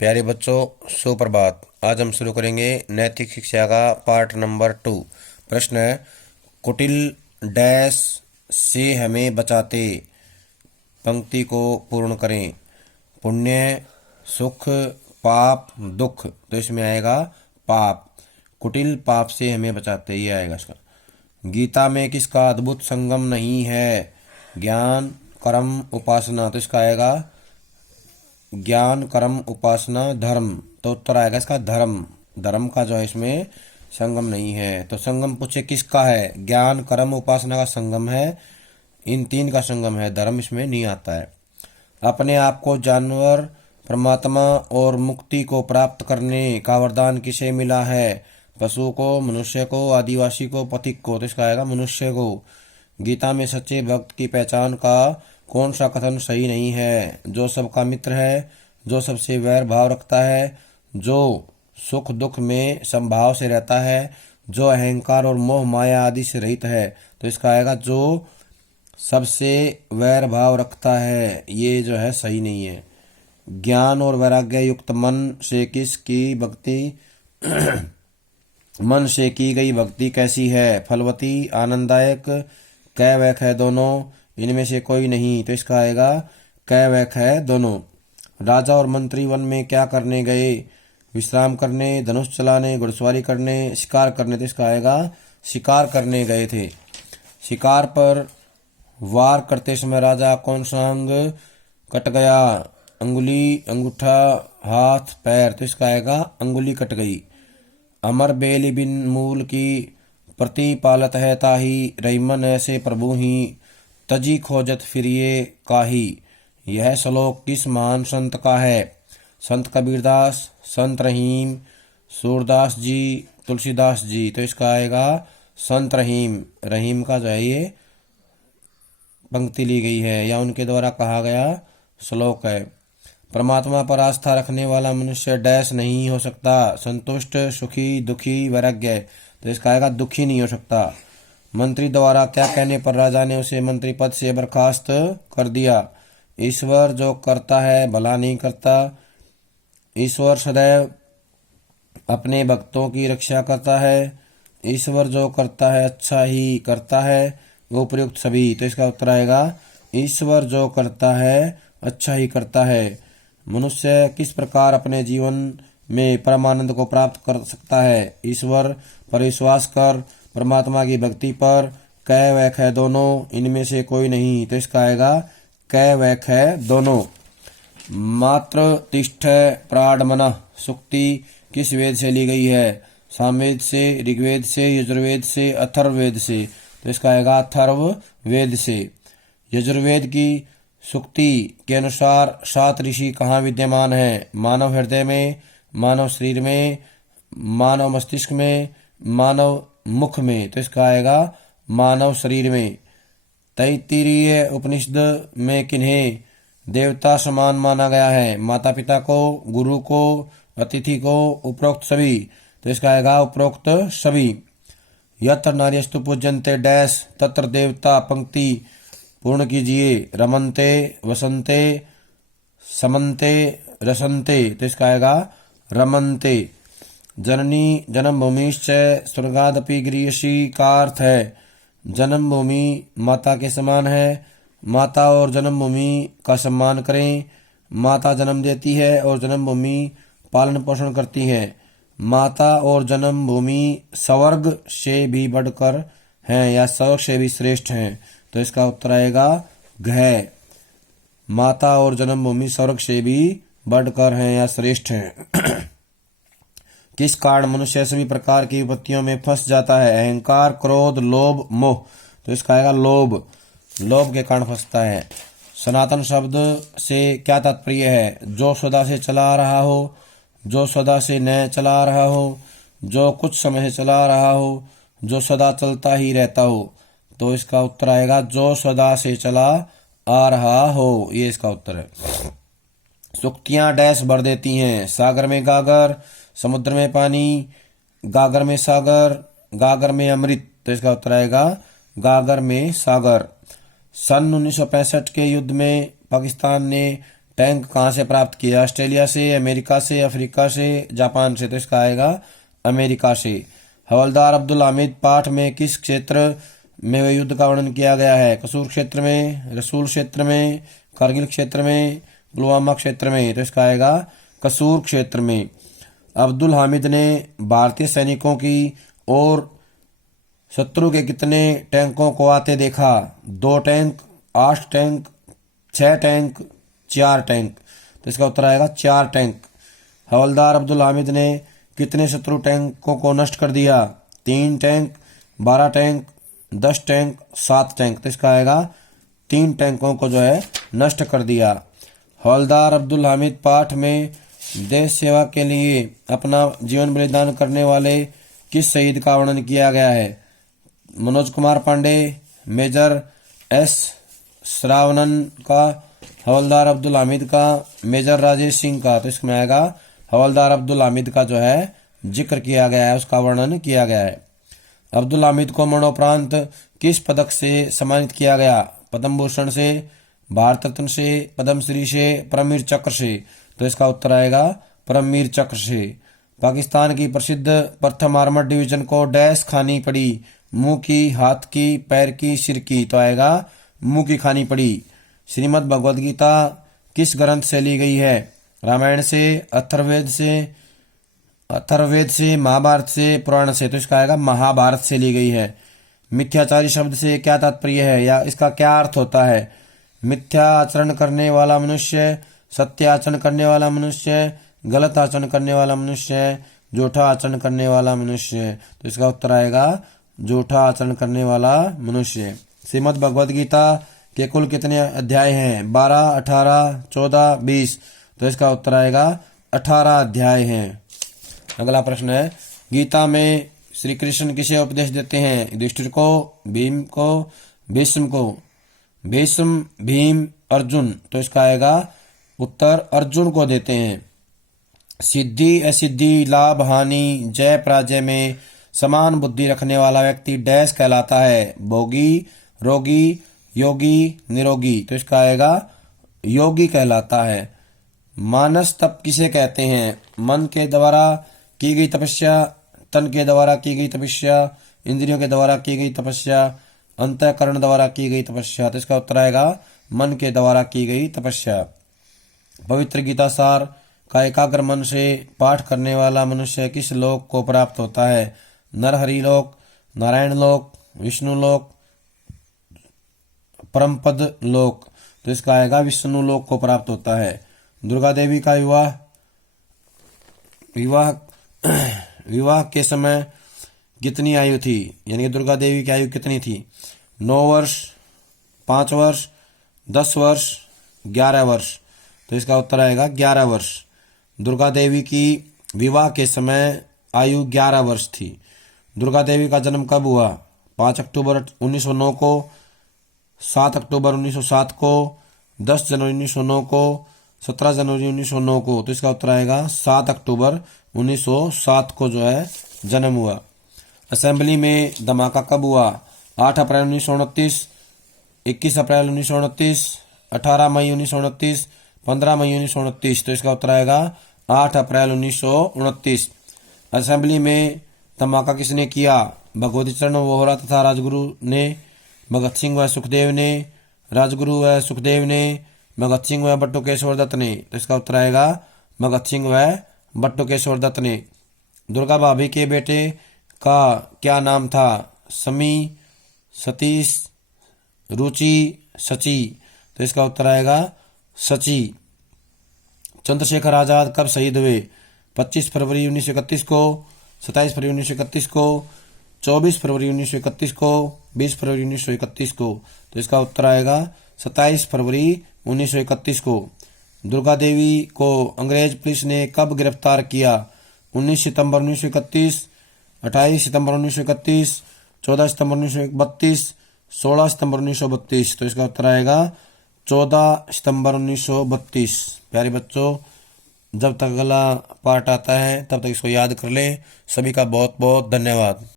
प्यारे बच्चों, सुप्रभात। आज हम शुरू करेंगे नैतिक शिक्षा का पार्ट नंबर 2। प्रश्न है, कुटिल डैश से हमें बचाते। पंक्ति को पूर्ण करें। पुण्य, सुख, पाप, दुख। तो इसमें आएगा पाप। कुटिल पाप से हमें बचाते, ये आएगा इसका। गीता में किसका अद्भुत संगम नहीं है? ज्ञान, कर्म, उपासना। तो इसका आएगा ज्ञान, कर्म, उपासना, धर्म। तो उत्तर आएगा इसका धर्म। धर्म का जो है इसमें संगम नहीं है। तो संगम पूछे किसका है? ज्ञान, कर्म, उपासना का संगम है। इन तीन का संगम है, धर्म इसमें नहीं आता है। अपने आप को जानवर, परमात्मा और मुक्ति को प्राप्त करने का वरदान किसे मिला है? पशु को, मनुष्य को, आदिवासी को, पथिक को। तो इसका आएगा मनुष्य को। गीता में सच्चे भक्त की पहचान का कौन सा कथन सही नहीं है? जो सबका मित्र है, जो सबसे वैर भाव रखता है, जो सुख दुख में समभाव से रहता है, जो अहंकार और मोह माया आदि से रहित है। तो इसका आएगा जो सबसे वैर भाव रखता है, ये जो है सही नहीं है। ज्ञान और वैराग्य युक्त मन से मन से की गई भक्ति कैसी है? फलवती, आनंददायक, कैवैक है दोनों, इनमें से कोई नहीं। तो इसका आएगा कैवैक है दोनों। राजा और मंत्री वन में क्या करने गए? विश्राम करने, धनुष चलाने, घुड़सवारी करने, शिकार करने। तो इसका आएगा शिकार करने गए थे। शिकार पर वार करते समय राजा कौन सा अंग कट गया? अंगुली, अंगूठा, हाथ, पैर। तो इसका आएगा अंगुली कट गई। अमर बेली बिन मूल की प्रतिपालत है ताही, रहीमन ऐसे प्रभु ही तजी खोजत फिरिए काही। यह श्लोक किस महान संत का है? संत कबीरदास, संत रहीम, सूरदास जी, तुलसीदास जी। तो इसका आएगा संत रहीम। रहीम का जो है ये पंक्ति ली गई है या उनके द्वारा कहा गया श्लोक है। परमात्मा पर आस्था रखने वाला मनुष्य डैश नहीं हो सकता? संतुष्ट, सुखी, दुखी, वैराग्य। तो इसका आएगा दुखी नहीं हो सकता। मंत्री द्वारा क्या कहने पर राजा ने उसे मंत्री पद से बर्खास्त कर दिया? ईश्वर जो करता है भला नहीं करता। ईश्वर सदैव अपने भक्तों की रक्षा करता है। ईश्वर जो करता है अच्छा ही करता है, वो उपयुक्त सभी। तो इसका उत्तर आएगा ईश्वर जो करता है अच्छा ही करता है। मनुष्य किस प्रकार अपने जीवन में परमानंद को प्राप्त कर सकता है? ईश्वर पर विश्वास कर, परमात्मा की भक्ति पर, कैवैक है दोनों, इनमें से कोई नहीं। तो इसका आएगा कैवैक है दोनों। मात्र तिष्ठ प्राणमनः सुक्ति किस वेद से ली गई है? सामवेद से, ऋग्वेद से, यजुर्वेद से, अथर्ववेद से। तो इसका आएगा अथर्ववेद से। यजुर्वेद की सुक्ति के अनुसार 7 ऋषि कहाँ विद्यमान है? मानव हृदय में, मानव शरीर में, मानव मस्तिष्क में, मानव मुख में। तो इसका आएगा मानव शरीर में। तैत्तिरीय उपनिषद में किन्हें देवता समान माना गया है? माता पिता को, गुरु को, अतिथि को, उपरोक्त सभी। तो इसका आएगा उपरोक्त सभी। यत्र नार्यस्तु पूज्यन्ते डैश तत्र देवता। पंक्ति पूर्ण कीजिए। रमन्ते, वसन्ते, समन्ते, रसन्ते। तो इसका आएगा रमन्ते। जननी जन्मभूमिश्च स्वर्गादपि गरीयसी का अर्थ है जन्मभूमि माता के समान है। माता और जन्मभूमि का सम्मान करें। माता जन्म देती है और जन्मभूमि पालन पोषण करती है। माता और जन्मभूमि स्वर्ग से भी बढ़कर हैं या स्वर्ग से भी श्रेष्ठ हैं। तो इसका उत्तर आएगा घ। माता और जन्मभूमि स्वर्ग से भी बढ़कर हैं या श्रेष्ठ हैं। किस कारण मनुष्य सभी प्रकार की विपत्तियों में फंस जाता है? अहंकार, क्रोध, लोभ, मोह। तो इसका आएगा लोभ। लोभ के कारण फंसता है। सनातन शब्द से क्या तात्पर्य है? जो सदा से चला आ रहा हो, जो सदा से न चला आ रहा हो, जो कुछ समय से चला आ रहा हो, जो सदा चलता ही रहता हो। तो इसका उत्तर आएगा जो सदा से चला आ रहा हो, ये इसका उत्तर है। सुक्तियां डैश भर देती हैं? सागर में गागर, समुद्र में पानी, गागर में सागर, गागर में अमृत। तो इसका उत्तर आएगा गागर में सागर। सन 1965 के युद्ध में पाकिस्तान ने टैंक कहाँ से प्राप्त किया? ऑस्ट्रेलिया से, अमेरिका से, अफ्रीका से, जापान से। तो इसका आएगा अमेरिका से। हवलदार अब्दुल हामिद पाठ में किस क्षेत्र में युद्ध का वर्णन किया गया है? कसूर क्षेत्र में, रसूल क्षेत्र में, कारगिल क्षेत्र में, पुलवामा क्षेत्र में। तो इसका आएगा कसूर क्षेत्र में। अब्दुल हामिद ने भारतीय सैनिकों की और शत्रु के कितने टैंकों को आते देखा? 2 टैंक, 8 टैंक, 6 टैंक, 4 टैंक। तो इसका उत्तर आएगा 4 टैंक। हवलदार अब्दुल हामिद ने कितने शत्रु टैंकों को नष्ट कर दिया? 3 टैंक, 12 टैंक, 10 टैंक, 7 टैंक। तो इसका आएगा 3 टैंकों को जो है नष्ट कर दिया। हवलदार अब्दुल हामिद पाठ में देश सेवा के लिए अपना जीवन बलिदान करने वाले किस शहीद का वर्णन किया गया है? मनोज कुमार पांडे, मेजर एस श्रावणन का, हवलदार अब्दुल हामिद का, मेजर राजेश सिंह का। तो इसमें आएगा हवलदार अब्दुल हामिद का जो है जिक्र किया गया है, उसका वर्णन किया गया है। अब्दुल हामिद को मरणोपरांत किस पदक से सम्मानित किया गया? पद्म भूषण से, भारत रत्न से, पद्मश्री से, परमवीर चक्र से। तो इसका उत्तर आएगा परमवीर चक्र से। पाकिस्तान की प्रसिद्ध प्रथम आर्मर्ड डिवीजन को डैश खानी पड़ी? मुंह की, हाथ की, पैर की, सिर की। तो आएगा मुंह की खानी पड़ी। श्रीमद् भगवद गीता किस ग्रंथ से ली गई है? रामायण से, अथर्ववेद से, महाभारत से, पुराण से। तो इसका आएगा महाभारत से ली गई है। मिथ्याचारी शब्द से क्या तात्पर्य है या इसका क्या अर्थ होता है? मिथ्या आचरण करने वाला मनुष्य, सत्य आचरण करने वाला मनुष्य, गलत आचरण करने वाला मनुष्य, झूठा आचरण करने वाला मनुष्य। तो इसका उत्तर आएगा झूठा आचरण करने वाला मनुष्य। श्रीमद् भगवद गीता के कुल कितने अध्याय हैं? 12, 18, 14, 20। तो इसका उत्तर आएगा 18 अध्याय हैं। अगला प्रश्न है, गीता में श्री कृष्ण किसे उपदेश देते हैं? युधिष्ठिर को, भीम को, भीष्म को। भीष्म, भीम, अर्जुन। तो इसका आएगा उत्तर अर्जुन को देते हैं। सिद्धि असिद्धि, लाभ हानि, जय पराजय में समान बुद्धि रखने वाला व्यक्ति डैश कहलाता है? भोगी, रोगी, योगी, निरोगी। तो इसका आएगा योगी कहलाता है। मानस तप किसे कहते हैं? मन के द्वारा की गई तपस्या, तन के द्वारा की गई तपस्या, इंद्रियों के द्वारा की गई तपस्या, अंतःकरण द्वारा की गई तपस्या। तो इसका उत्तर आएगा मन के द्वारा की गई तपस्या। पवित्र गीता सार का एकाग्र मन से पाठ करने वाला मनुष्य किस लोक को प्राप्त होता है? नरहरि लोक, नारायण लोक, विष्णु लोक, परमपद लोक। तो इसका आएगा विष्णु लोक को प्राप्त होता है। दुर्गा देवी का विवाह के समय कितनी आयु थी? यानी कि दुर्गा देवी की आयु कितनी थी? 9 वर्ष, 5 वर्ष, 10 वर्ष, 11 वर्ष। तो इसका उत्तर आएगा 11 वर्ष। दुर्गा देवी की विवाह के समय आयु 11 वर्ष थी। दुर्गा देवी का जन्म कब हुआ? 5 अक्टूबर 1909 को, 7 अक्टूबर 1907 को, 10 जनवरी 1909 को, 17 जनवरी 1909 को। तो इसका उत्तर आएगा 7 अक्टूबर 1907 को जो है जन्म हुआ। असेंबली में धमाका कब हुआ? 8 अप्रैल 1929, 21 अप्रैल 1929, 18 मई 1929, 15 मई 1929। तो इसका उत्तर आएगा 8 अप्रैल 1929। असेंबली में धमाका किसने किया? भगवती चरण वोहरा तथा राजगुरु ने, भगत सिंह व सुखदेव ने, राजगुरु व सुखदेव ने, भगत सिंह व बटुकेश्वर दत्त ने। तो इसका उत्तर आएगा भगत सिंह व बटुकेश्वर दत्त ने। दुर्गा भाभी के बेटे का क्या नाम था? समी, सतीश, रुचि, सची। तो इसका उत्तर आएगा सची। चंद्रशेखर आजाद कब शहीद हुए? 25 फरवरी 1931 को, 27 फरवरी 1931 को, 24 फरवरी 1931 को, 20 फरवरी 1931 को। तो इसका उत्तर आएगा 27 फरवरी 1931 को। दुर्गा देवी को अंग्रेज पुलिस ने कब गिरफ्तार किया? 19 सितंबर 1931, 28 सितंबर 1931, 14 सितंबर 1932, 16 सितंबर 1932। तो इसका उत्तर आएगा 14 सितंबर 1932। प्यारे बच्चों, जब तक अगला पार्ट आता है तब तक इसको याद कर लें। सभी का बहुत बहुत धन्यवाद।